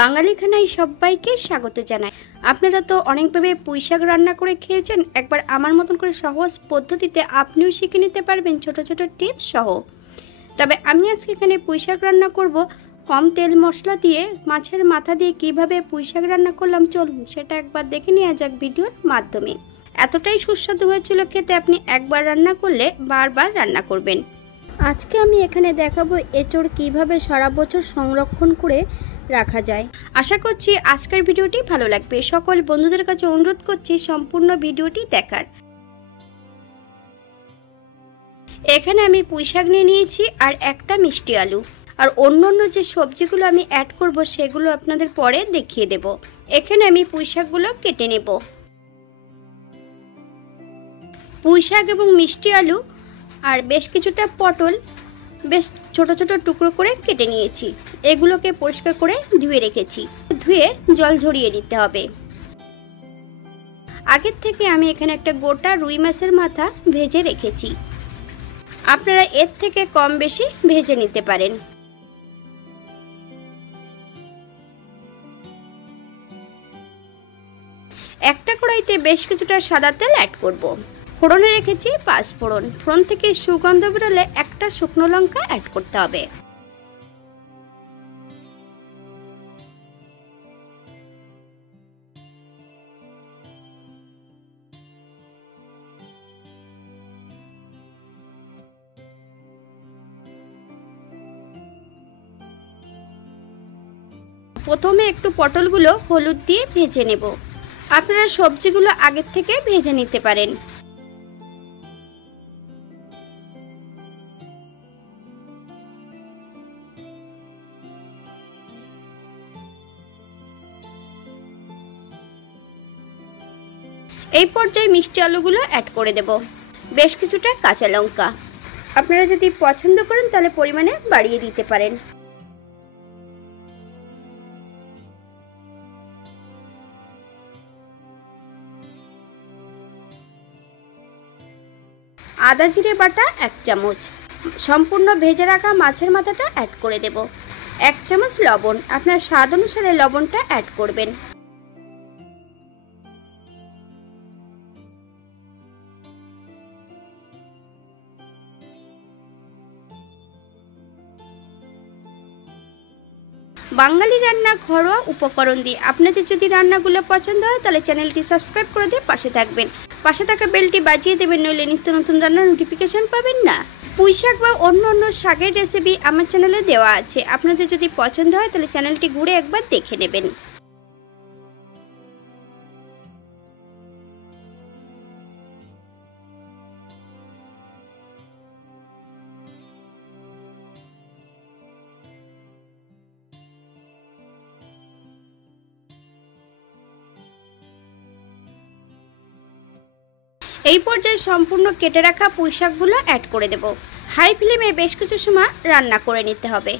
বাঙালি খানায় সবাইকে স্বাগত জানাই। আপনারা তো অনেকভাবে পুঁইশাক রান্না করে খেয়েছেন। একবার আমার মতন করে সহজ পদ্ধতিতে আপনিও শিখে নিতে পারবেন ছোট ছোট টিপস সহ। তবে আমি আজকে এখানে পুঁইশাক রান্না করব কম তেল মশলা দিয়ে। মাছের মাথা দিয়ে কিভাবে পুঁইশাক রান্না করলাম চলুন সেটা একবার দেখে নেওয়া যাক ভিডিওর মাধ্যমে। এতটাই সুস্বাদু হয়েছিল খেতে, আপনি একবার রান্না করলে বারবার রান্না করবেন। আজকে আমি এখানে দেখাবো এঁচড় কিভাবে সারা বছর সংরক্ষণ করে রাখা যায়। আশা করছি আজকের ভিডিওটি ভালো লাগবে। সকল বন্ধুদের কাছে অনুরোধ করছি সম্পূর্ণ ভিডিওটি দেখার। এখানে আমি পুঁইশাক নিয়ে নিয়েছি আর একটা মিষ্টি আলু, আর অন্য যে সবজিগুলো আমি অ্যাড করব সেগুলো আপনাদের পরে দেখিয়ে দেব। এখানে আমি পুঁইশাকগুলো কেটে নেব। পুঁইশাক এবং মিষ্টি আলু আর বেশ কিছুটা পটল বেশ ছোট ছোট টুকরো করে কেটে নিয়েছি। এগুলোকে পরিষ্কার করে ধুয়ে রেখেছি। ধুয়ে জল ঝরিয়ে নিতে হবে। আগের থেকে আমি এখানে একটা গোটা রুই মাছের মাথা ভেজে রেখেছি। আপনারা এর থেকে কম বেশি ভেজে নিতে পারেন। একটা কড়াইতে বেশ কিছুটা সাদা তেল অ্যাড করব। ফোড়নে রেখেছি 5 ফোড়ন। ফোড়ন থেকে সুগন্ধ বেরোলে একটা শুকনো লঙ্কা অ্যাড করতে হবে। প্রথমে একটু পটলগুলো হলুদ দিয়ে ভেজে নেব। আপনারা সবজিগুলো আগের থেকে ভেজে নিতে পারেন। এই পর্যায়ে মিষ্টি আলুগুলো অ্যাড করে দেব। বেশ কিছুটা কাঁচা লঙ্কা। আপনারা যদি পছন্দ করেন তাহলে পরিমাণে বাড়িয়ে দিতে পারেন। আদা জিরে বাটা 1 চামচ। সম্পূর্ণ ভেজে রাখা মাছের মাথাটা অ্যাড করে দেব। 1 চামচ লবণ। আপনার স্বাদ অনুসারে লবণটা অ্যাড করবেন। বাঙালি রান্না ঘরোয়া উপকরণ দিয়ে। আপনাদের যদি রান্নাগুলো পছন্দ হয় তাহলে চ্যানেলটি সাবস্ক্রাইব করে দিয়ে পাশে থাকবেন। পাশে থাকা বেলটি বাজিয়ে দেবেন, নইলে নিত্য নতুন রান্নার নোটিফিকেশন পাবেন না। পুঁইশাক বা অন্য শাকের রেসিপি আমার চ্যানেলে দেওয়া আছে। আপনাদের যদি পছন্দ হয় তাহলে চ্যানেলটি ঘুরে একবার দেখে নেবেন। এই পর্যায়ে সম্পূর্ণ কেটে রাখা পুঁইশাকগুলো অ্যাড করে দেব। হাই ফ্লেমে বেশ কিছু সময় রান্না করে নিতে হবে।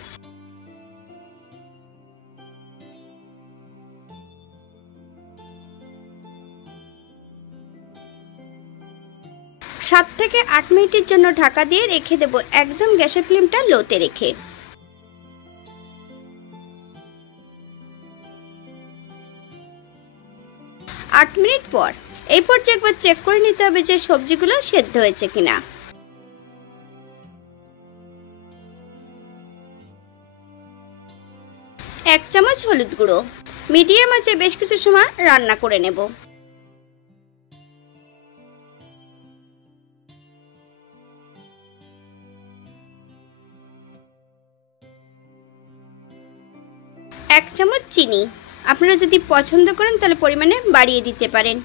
সাত থেকে 8 মিনিটের জন্য ঢাকা দিয়ে রেখে দেব, একদম গ্যাসের ফ্লেমটা লোতে রেখে। 8 মিনিট পর এই পর্যায়ে একবার চেক করে নিতে হবে যে সবজিগুলো সেদ্ধ হয়েছে কিনা। এক চামচ হলুদ গুঁড়ো। মিডিয়াম আঁচে বেশ কিছু সময় রান্না করে নেব। এক চামচ চিনি। আপনারা যদি পছন্দ করেন তাহলে পরিমাণে বাড়িয়ে দিতে পারেন।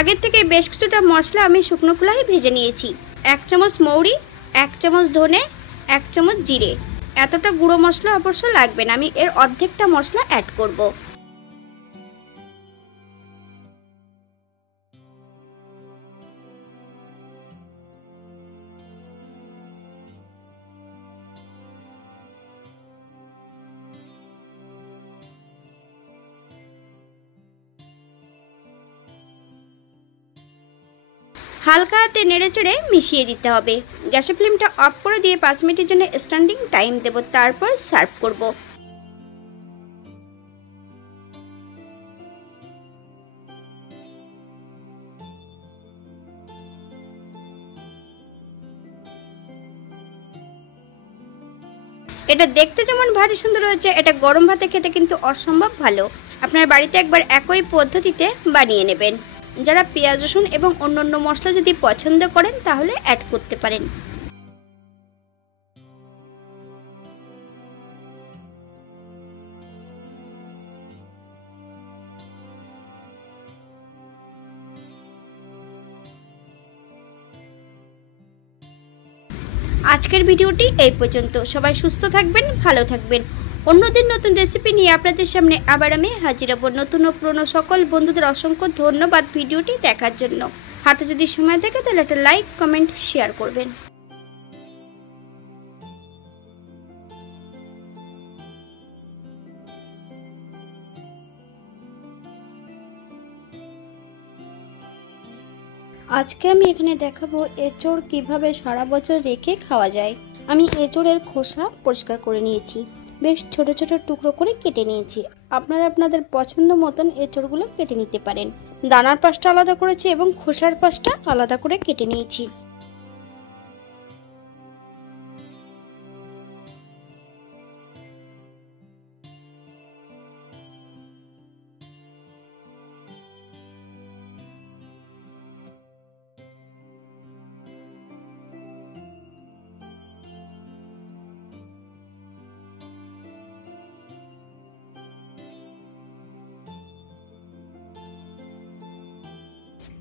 আগের থেকে বেশ কিছুটা মশলা আমি শুকনো খোলায় ভেজে নিয়েছি। 1 চামচ মৌরি, 1 চামচ ধনে, 1 চামচ জিরে। এতটা গুঁড়ো মশলা অবশ্য লাগবে না, আমি এর অর্ধেকটা মশলা অ্যাড করব। হালকা হাতে নেড়েচেড়ে মিশিয়ে দিতে হবে। গ্যাসের ফ্লেমটা অফ করে দিয়ে 5 মিনিটের জন্য স্ট্যান্ডিং টাইম দেব, তারপর সার্ভ করব। এটা দেখতে যেমন ভারী সুন্দর হয়েছে, এটা গরম ভাতে খেতে কিন্তু অসম্ভব ভালো। আপনার বাড়িতে একবার একই পদ্ধতিতে বানিয়ে নেবেন। যারা পেঁয়াজ রসুন এবং অন্যান্য মশলা যদি পছন্দ করেন তাহলে অ্যাড করতে পারেন। আজকের ভিডিওটি এই পর্যন্ত। সবাই সুস্থ থাকবেন, ভালো থাকবেন। অন্যদিন নতুন রেসিপি নিয়ে আপনাদের সামনে আবার আমি হাজির হব। নতুন ও পুরনো সকল বন্ধুদের অসংখ্য ধন্যবাদ ভিডিওটি দেখার জন্য। হাতে যদি সময় থাকে তাহলে একটা লাইক, কমেন্ট, শেয়ার করবেন। আজকে আমি এখানে দেখাবো এঁচড় কিভাবে সারা বছর রেখে খাওয়া যায়। আমি এঁচড়ের খোসা পরিষ্কার করে নিয়েছি, বেশ ছোট ছোট টুকরো করে কেটে নিয়েছি। আপনারা আপনাদের পছন্দ মতন এঁচড়গুলো কেটে নিতে পারেন। দানার পাশটা আলাদা করেছি এবং খোসার পাশটা আলাদা করে কেটে নিয়েছি।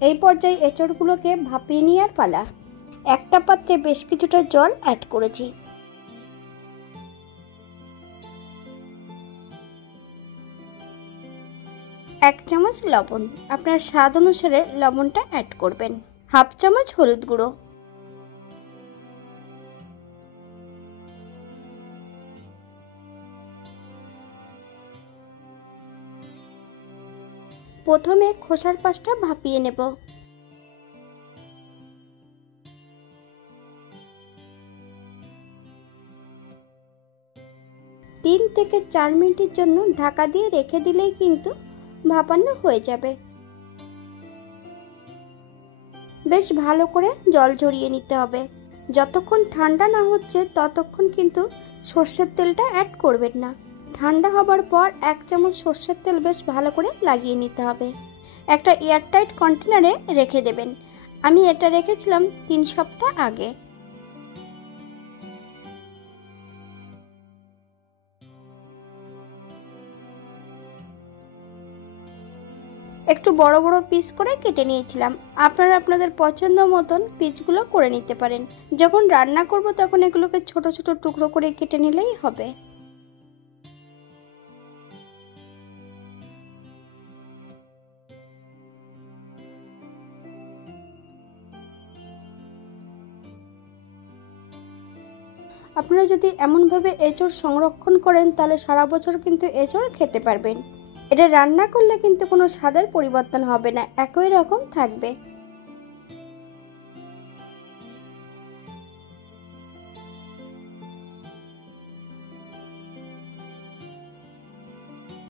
এই পর্যায়ে এঁচড়গুলোকে ভাপিয়ে নেওয়ার পালা। একটা পাত্রে বেশ কিছুটা জল অ্যাড করেছি। এক চামচ লবণ, আপনার স্বাদ অনুসারে লবণটা অ্যাড করবেন। হাফ চামচ হলুদ গুঁড়ো, প্রথমে খোসার পাশটা ভাপিয়ে নেব। 3 থেকে 4 মিনিটের জন্য ঢাকা দিয়ে রেখে দিলেই কিন্তু ভাপানো হয়ে যাবে। বেশ ভালো করে জল ঝরিয়ে নিতে হবে। যতক্ষণ ঠান্ডা না হচ্ছে ততক্ষণ কিন্তু সর্ষের তেলটা অ্যাড করবেন না। ঠান্ডা হবার পর 1 চামচ সর্ষের তেল বেশ ভালো করে লাগিয়ে নিতে হবে। একটা এয়ারটাইট কন্টেনারে রেখে দেবেন। আমি এটা রেখেছিলাম 3 সপ্তাহ আগে। একটু বড় বড় পিস করে কেটে নিয়েছিলাম। আপনারা আপনাদের পছন্দ মতন পিসগুলো করে নিতে পারেন। যখন রান্না করব তখন এগুলোকে ছোট ছোট টুকরো করে কেটে নিলেই হবে। আপনারা যদি এমনভাবে এঁচড় সংরক্ষণ করেন তাহলে সারা বছর কিন্তু এঁচড় খেতে পারবেন। এটা রান্না করলে কিন্তু কোনো স্বাদের পরিবর্তন হবে না, একই রকম থাকবে।